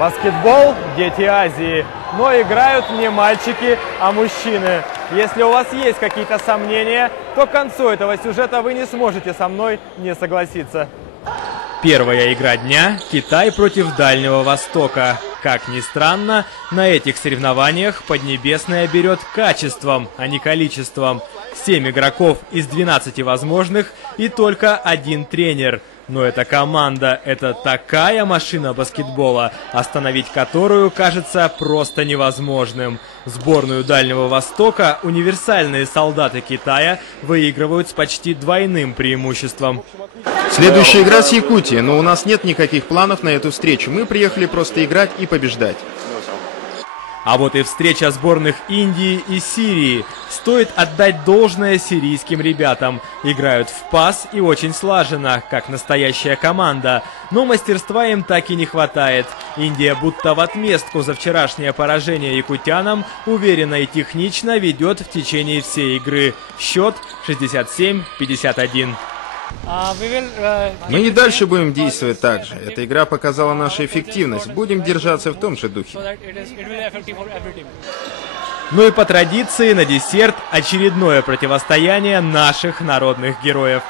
Баскетбол – дети Азии, но играют не мальчики, а мужчины. Если у вас есть какие-то сомнения, то к концу этого сюжета вы не сможете со мной не согласиться. Первая игра дня – Китай против Дальнего Востока. Как ни странно, на этих соревнованиях Поднебесная берет качеством, а не количеством. 7 игроков из 12 возможных и только один тренер. Но эта команда – это такая машина баскетбола, остановить которую кажется просто невозможным. Сборную Дальнего Востока универсальные солдаты Китая выигрывают с почти двойным преимуществом. Следующая игра с Якутией, но у нас нет никаких планов на эту встречу. Мы приехали просто играть и побеждать. А вот и встреча сборных Индии и Сирии. Стоит отдать должное сирийским ребятам. Играют в пас и очень слаженно, как настоящая команда. Но мастерства им так и не хватает. Индия будто в отместку за вчерашнее поражение якутянам уверенно и технично ведет в течение всей игры. Счет 67-51. Мы и дальше будем действовать так же. Эта игра показала нашу эффективность. Будем держаться в том же духе. Ну и по традиции на десерт очередное противостояние наших народных героев.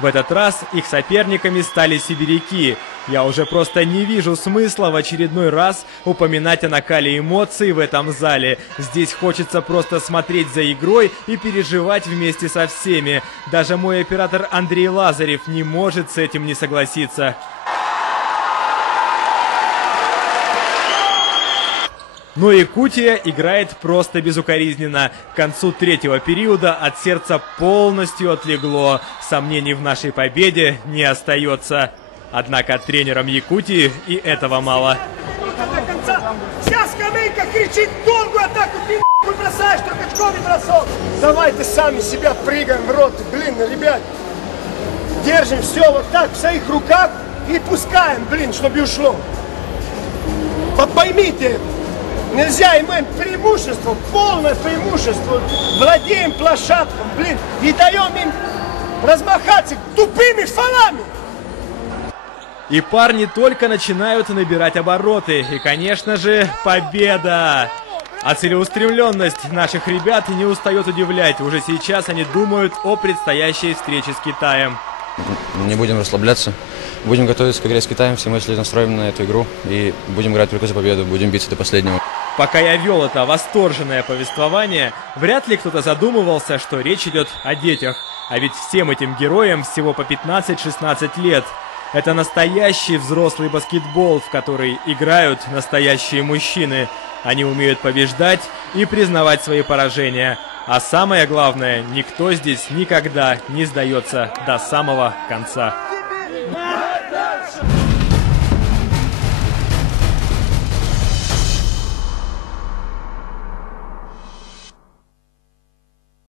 В этот раз их соперниками стали сибиряки. Я уже просто не вижу смысла в очередной раз упоминать о накале эмоций в этом зале. Здесь хочется просто смотреть за игрой и переживать вместе со всеми. Даже мой оператор Андрей Лазарев не может с этим не согласиться. Но Якутия играет просто безукоризненно. К концу третьего периода от сердца полностью отлегло. Сомнений в нашей победе не остается. Однако тренерам Якутии и этого мало. Вся скамейка кричит долгую атаку, ты нахуй бросаешь, только очковый бросок. Давайте сами себя прыгаем в рот, блин, ребят. Держим все вот так в своих руках и пускаем, блин, чтобы ушло. Поймите, нельзя иметь преимущество, полное преимущество. Владеем площадком, блин, и даем им размахаться тупыми фалами. И парни только начинают набирать обороты. И, конечно же, победа! А целеустремленность наших ребят не устает удивлять. Уже сейчас они думают о предстоящей встрече с Китаем. Не будем расслабляться. Будем готовиться к игре с Китаем. Все мысли настроены на эту игру. И будем играть только за победу. Будем биться до последнего. Пока я вел это восторженное повествование, вряд ли кто-то задумывался, что речь идет о детях. А ведь всем этим героям всего по 15-16 лет. Это настоящий взрослый баскетбол, в который играют настоящие мужчины. Они умеют побеждать и признавать свои поражения. А самое главное, никто здесь никогда не сдается до самого конца.